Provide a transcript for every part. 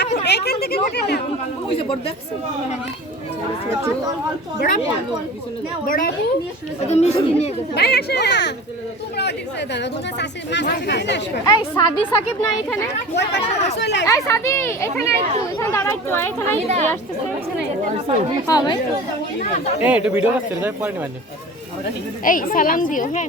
আপু এখান থেকে ভোটে নাও। ওই যে দেখছ? বড় সাদি সাকিব না এখানে? সাদি এখানে একটু এখানে দাঁড়া একটু এখানে হ্যাঁ ভাই। নিবেন। এই সালাম দিও হ্যাঁ।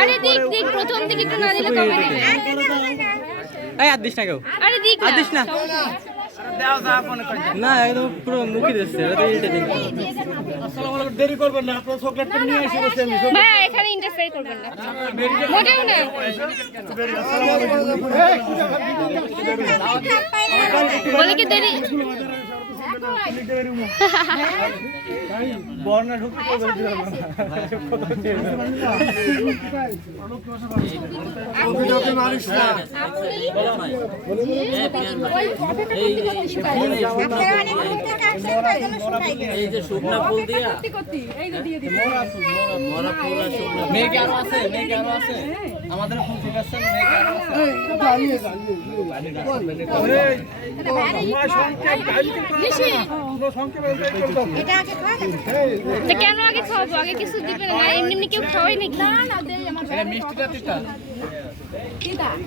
আরে দিক দিক প্রথম দিকে একটু না দিলে এই না কেউ? আরে দিক না। দিস না। না একদম পুরো মুখে দিচ্ছে এটা এইটা দিন দেরি করবেন না আপনার চকলেটটা নিয়ে এসে বসে আমি ভাই এখানে ইন্টারফেয়ার করবেন না। মোটেও না। বলে কি দেরি? বর্ণা ঢুকতে এই যে শুকনা দিয়া আর শুকনা মেয়ে কি আছে মেয়ে কি আছে আমাদের ফুল ঠিক আছে কেন আগে খাওয়াবো আগে কিছু দিবেন না এমনি এমনি কেউ খাওয়াই নাকি?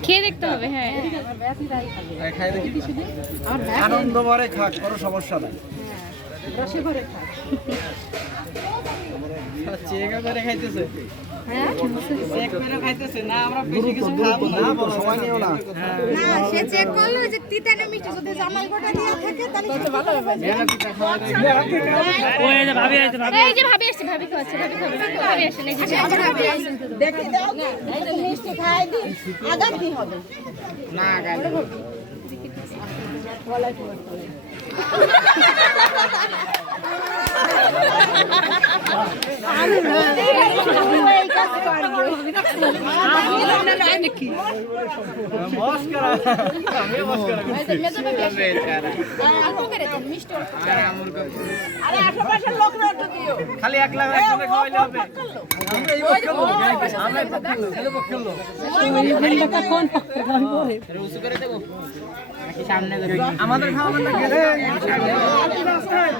খেয়ে দেখতে হবে হ্যাঁ। আনন্দ ভরে খাক কোনো সমস্যা নাই। রসে ভরে খাইতেছে মিষ্টি যদি জামাই গোটা দিয়ে থাকে তাহলে ভালো হবে। এই যে ভাবি আসছে ভাবি খাওয়াচ্ছে ভাবি খাওয়াচ্ছে ভাবি আসেন এই যে দেখে দাও এই তো মিষ্টি খাই দি আগার কি হবে? আমি মস্করা একজনে খাওয়াইলে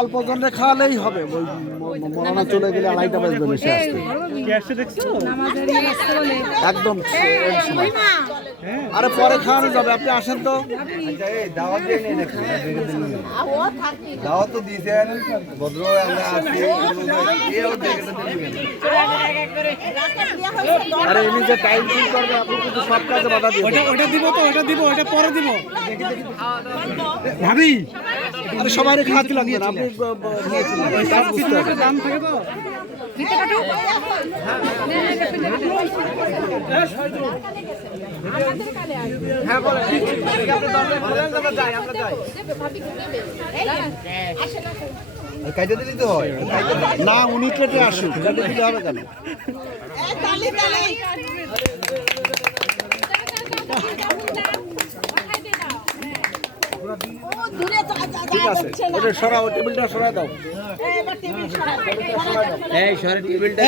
অল্প জনরে খাওয়ালেই হবে। মরানা চলে গেলে আড়াইটা বাজবে বেশি আসতে। একদম সময়। আরে পরে খাওয়ানো যাবে আপনি আসেন তো। দাওয়াত তো দিয়েছেন ভদ্র আরে এমনি যে টাইম ঠিক করবে আপনি কিন্তু সব কাজে বাধা দিবেন। ওটা দিব তো ওটা দিব ওটা পরে দিব। ভাবি। আরে সবাই খাওয়াতে লাগবে না আপনি ব- ব- নিয়েছিলেন। কাইতে তো হয়। না উনি কেটে আসুন কেটে দিলে হবে কেন? ঠিক আছে ওটা সরাও টেবিলটা সরাই দাও। এই সরে টেবিলটা।